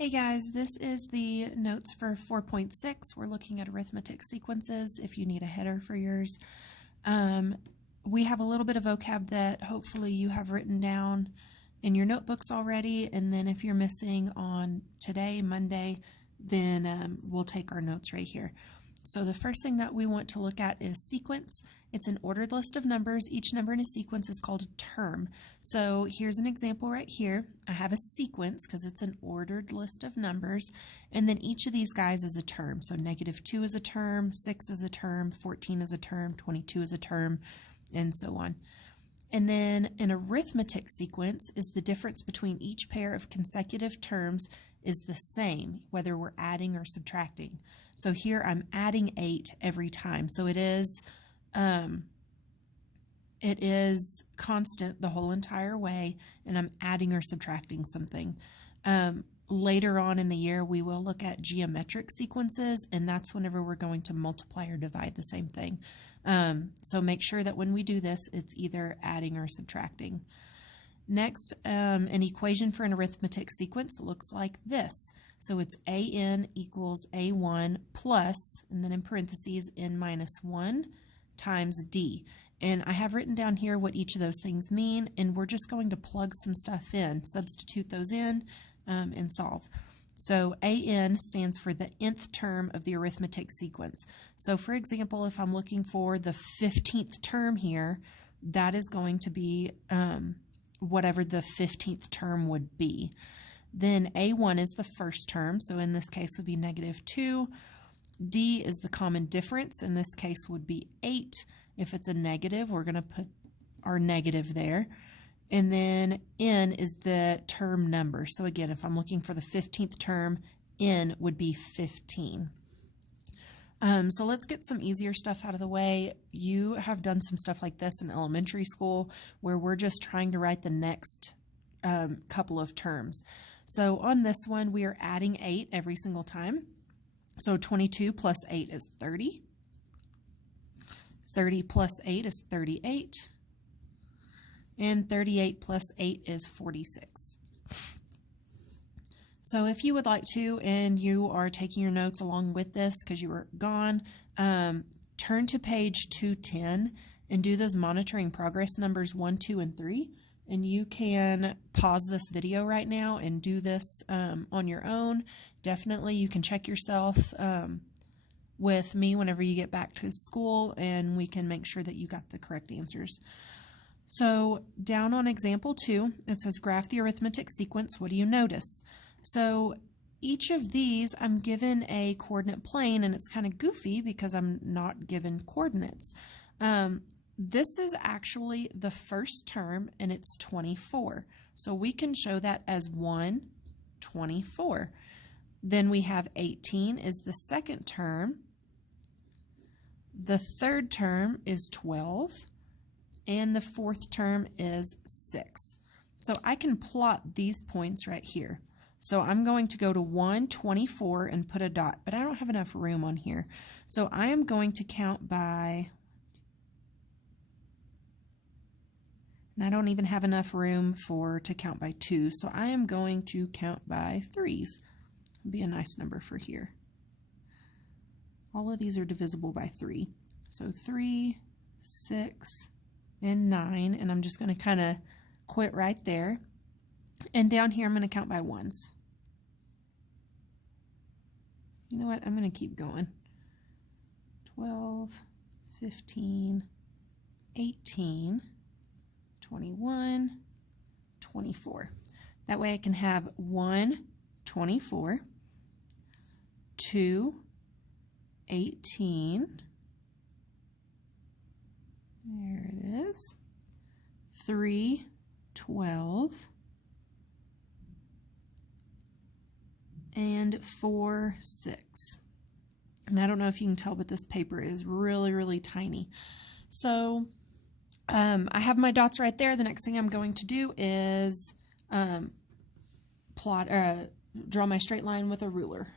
Hey guys, this is the notes for 4.6. We're looking at arithmetic sequences if you need a header for yours. We have a little bit of vocab that hopefully you have written down in your notebooks already, and then if you're missing on today, Monday, then we'll take our notes right here. So the first thing that we want to look at is sequence. It's an ordered list of numbers. Each number in a sequence is called a term. So here's an example right here. I have a sequence because it's an ordered list of numbers, and then each of these guys is a term. So -2 is a term, 6 is a term, 14 is a term, 22 is a term, and so on. And then an arithmetic sequence is the difference between each pair of consecutive terms is the same, whether we're adding or subtracting. So here I'm adding 8 every time. So it is constant the whole entire way, and I'm adding or subtracting something. Later on in the year, we will look at geometric sequences, and that's whenever we're going to multiply or divide the same thing. So make sure that when we do this, it's either adding or subtracting. Next, an equation for an arithmetic sequence looks like this. So it's AN equals A1 plus, and then in parentheses, N minus 1 times D. And I have written down here what each of those things mean, and we're just going to plug some stuff in, substitute those in, and solve. So AN stands for the nth term of the arithmetic sequence. So for example, if I'm looking for the 15th term here, that is going to be whatever the 15th term would be. Then A1 is the first term, so in this case would be -2. D is the common difference, in this case would be 8. If it's a negative, we're going to put our negative there. And then N is the term number. So again, if I'm looking for the 15th term, N would be 15. So let's get some easier stuff out of the way. You have done some stuff like this in elementary school where we're just trying to write the next couple of terms. So on this one, we are adding 8 every single time. So 22 plus 8 is 30. 30 plus 8 is 38. And 38 plus 8 is 46. So if you would like to, and you are taking your notes along with this because you were gone, turn to page 210 and do those monitoring progress numbers 1, 2, and 3. And you can pause this video right now and do this on your own. Definitely you can check yourself with me whenever you get back to school, and we can make sure that you got the correct answers. So down on example 2, it says graph the arithmetic sequence. What do you notice? So each of these I'm given a coordinate plane, and it's kind of goofy because I'm not given coordinates. This is actually the first term, and it's 24. So we can show that as 1, 24. Then we have 18 is the second term. The third term is 12. And the fourth term is 6. So I can plot these points right here. So I'm going to go to 1, 24 and put a dot, but I don't have enough room on here. So I am going to count by, and I don't even have enough room to count by 2, so I am going to count by 3s. It'd be a nice number for here. All of these are divisible by 3. So 3, 6, and 9, and I'm just going to kind of quit right there. And down here I'm going to count by 1s. You know what? I'm going to keep going. 12, 15, 18, 21, 24. That way I can have 1, 24, 2, 18, there it is, 3, 12, and 4, 6. And I don't know if you can tell, but this paper is really, really tiny. So I have my dots right there. The next thing I'm going to do is draw my straight line with a ruler.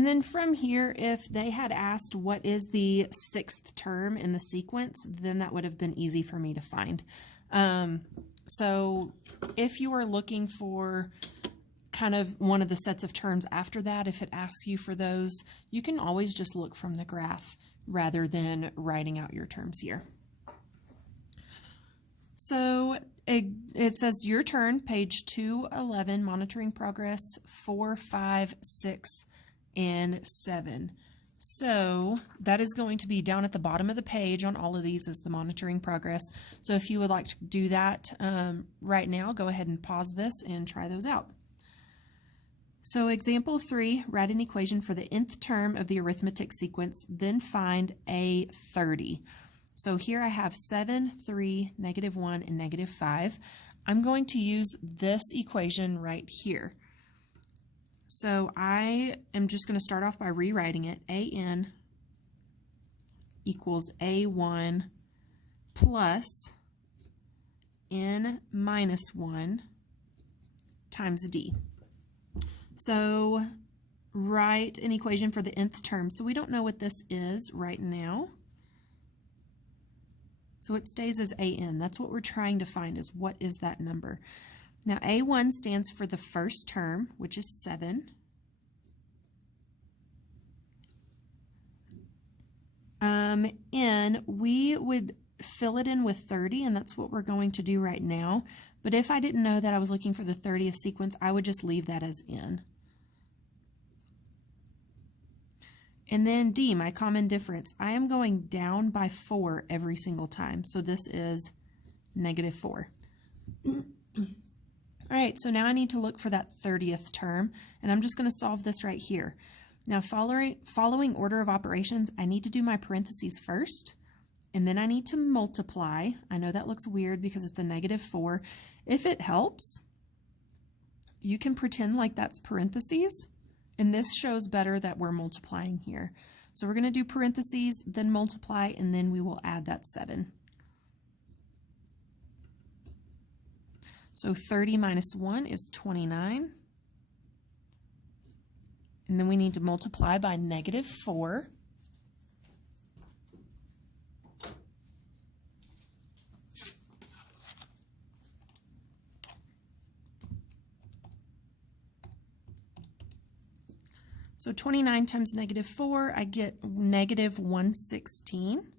And then from here, if they had asked what is the 6th term in the sequence, then that would have been easy for me to find. So if you are looking for kind of one of the sets of terms after that, if it asks you for those, you can always just look from the graph rather than writing out your terms here. So it says your turn, page 211, monitoring progress 4, 5, 6, and 7. So that is going to be down at the bottom of the page on all of these is the monitoring progress. So if you would like to do that right now, go ahead and pause this and try those out. So example 3, write an equation for the nth term of the arithmetic sequence, then find a 30. So here I have 7, 3, -1, and -5. I'm going to use this equation right here. So I am just going to start off by rewriting it. AN equals A1 plus N minus 1 times D. So write an equation for the nth term. So we don't know what this is right now. So it stays as AN. That's what we're trying to find, is what is that number. Now A1 stands for the first term, which is 7. N, we would fill it in with 30, and that's what we're going to do right now. But if I didn't know that I was looking for the 30th sequence, I would just leave that as N. And then D, my common difference. I am going down by 4 every single time. So this is -4. All right, so now I need to look for that 30th term, and I'm just going to solve this right here. Now, following order of operations, I need to do my parentheses first, and then I need to multiply. I know that looks weird because it's a -4. If it helps, you can pretend like that's parentheses, and this shows better that we're multiplying here. So we're going to do parentheses, then multiply, and then we will add that 7. So 30 minus 1 is 29. And then we need to multiply by -4. So 29 times -4, I get -116.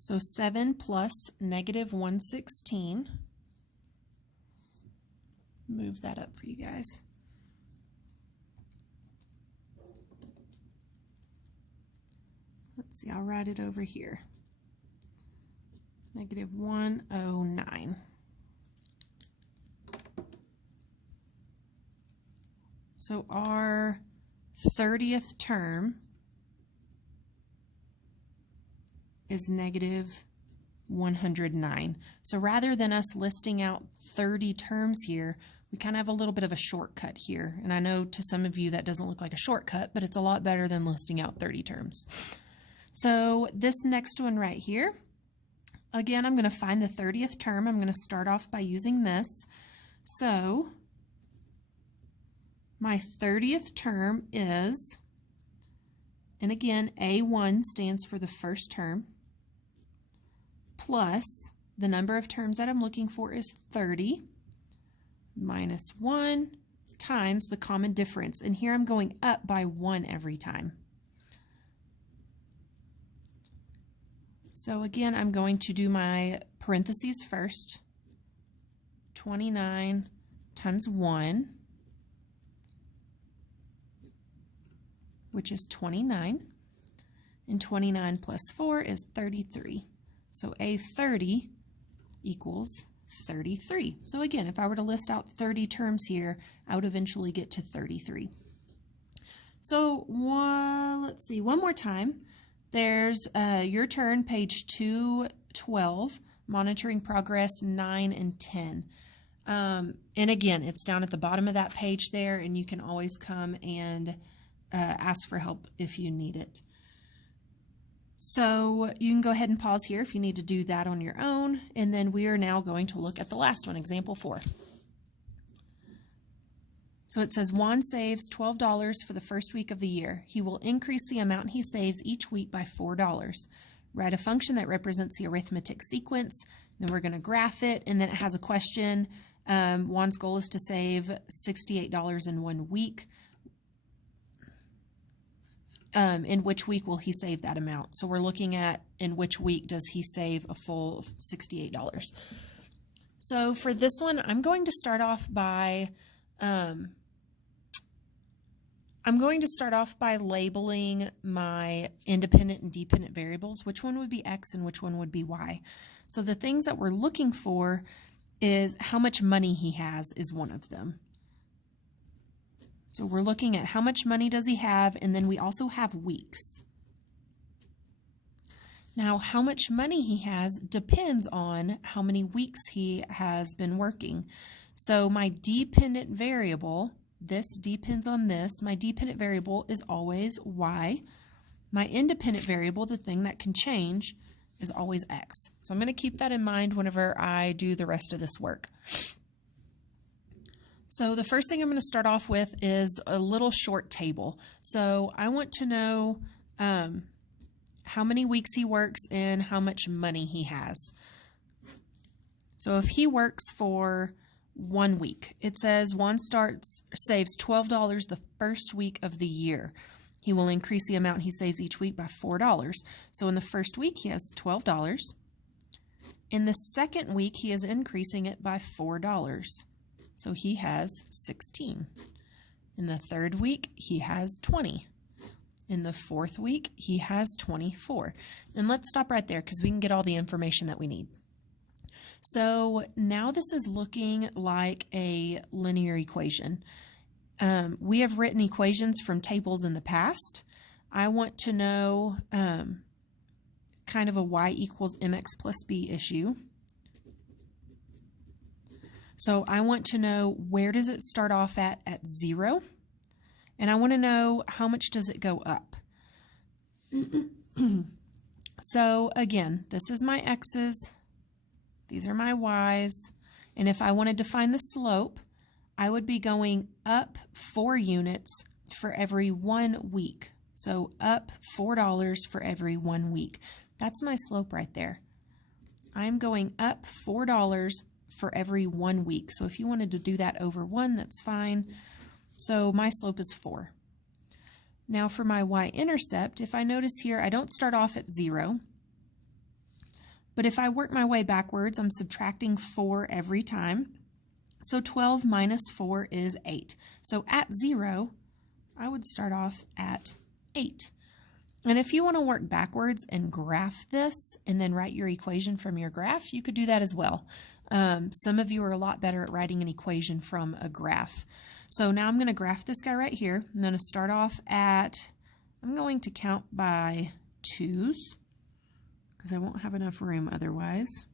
So 7 plus -116. Move that up for you guys. Let's see, I'll write it over here. -109. So our 30th term is -109. So rather than us listing out 30 terms here, we kind of have a little bit of a shortcut here. And I know to some of you that doesn't look like a shortcut, but it's a lot better than listing out 30 terms. So this next one right here, again, I'm going to find the 30th term. I'm going to start off by using this. So my 30th term is, and again, A1 stands for the first term, plus the number of terms that I'm looking for is 30 minus 1 times the common difference. And here I'm going up by 1 every time. So again, I'm going to do my parentheses first. 29 times 1, which is 29. And 29 plus 4 is 33. So A30 equals 33. So again, if I were to list out 30 terms here, I would eventually get to 33. So let's see, one more time. There's your turn, page 212, monitoring progress 9 and 10. And again, it's down at the bottom of that page there, and you can always come and ask for help if you need it. So you can go ahead and pause here if you need to do that on your own, and then we are now going to look at the last one, example 4. So it says Juan saves $12 for the first week of the year. He will increase the amount he saves each week by $4. Write a function that represents the arithmetic sequence. Then we're going to graph it, and then it has a question. Juan's goal is to save $68 in 1 week. In which week will he save that amount? So we're looking at in which week does he save a full $68. So for this one, I'm going to start off by labeling my independent and dependent variables. Which one would be X and which one would be Y? So the things that we're looking for is how much money he has is one of them. So we're looking at how much money does he have, and then we also have weeks. Now, how much money he has depends on how many weeks he has been working. So my dependent variable, this depends on this. My dependent variable is always Y. My independent variable, the thing that can change, is always X. So I'm going to keep that in mind whenever I do the rest of this work. So the first thing I'm going to start off with is a little short table. So I want to know how many weeks he works and how much money he has. So if he works for 1 week, it says Juan saves $12 the first week of the year. He will increase the amount he saves each week by $4. So in the first week, he has $12. In the second week, he is increasing it by $4. So he has 16. In the third week, he has 20. In the fourth week, he has 24. And let's stop right there because we can get all the information that we need. So now this is looking like a linear equation. We have written equations from tables in the past. I want to know kind of a y equals mx plus b issue. So I want to know where does it start off at 0, and I want to know how much does it go up. So again, this is my x's, these are my y's, and if I wanted to find the slope, I would be going up 4 units for every 1 week. So up $4 for every 1 week. That's my slope right there. I'm going up $4 for every 1 week. So if you wanted to do that over 1, that's fine. So my slope is 4. Now for my y-intercept, if I notice here, I don't start off at 0. But if I work my way backwards, I'm subtracting 4 every time. So 12 minus 4 is 8. So at 0, I would start off at 8. And if you want to work backwards and graph this and then write your equation from your graph, you could do that as well. Some of you are a lot better at writing an equation from a graph. So now I'm going to graph this guy right here. I'm going to start off at, I'm going to count by 2's because I won't have enough room otherwise.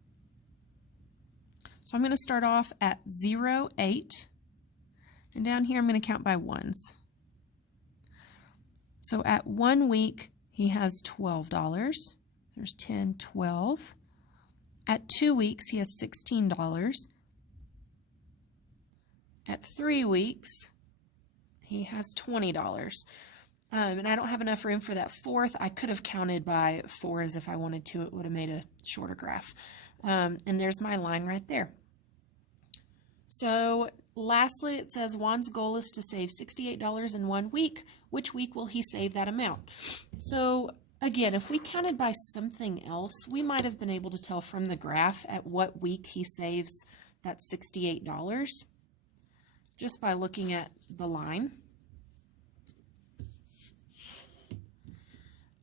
So I'm going to start off at 0, 8, and down here I'm going to count by 1's. So at 1 week, he has $12. There's 10, 12. At 2 weeks, he has $16. At 3 weeks, he has $20. And I don't have enough room for that fourth. I could have counted by 4's if I wanted to. It would have made a shorter graph. And there's my line right there. So lastly, it says Juan's goal is to save $68 in 1 week. Which week will he save that amount? So again, if we counted by something else, we might have been able to tell from the graph at what week he saves that $68 just by looking at the line.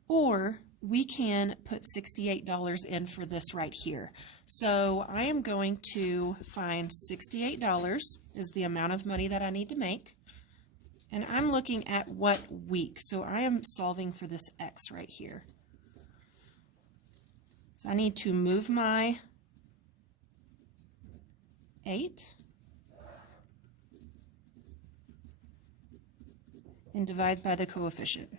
Or we can put $68 in for this right here. So I am going to find $68 is the amount of money that I need to make. And I'm looking at what week. So I am solving for this X right here. So I need to move my 8 and divide by the coefficient.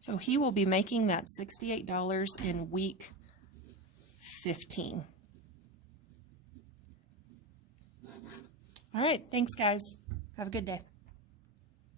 So he will be making that $68 in week 15. All right, thanks guys. Have a good day.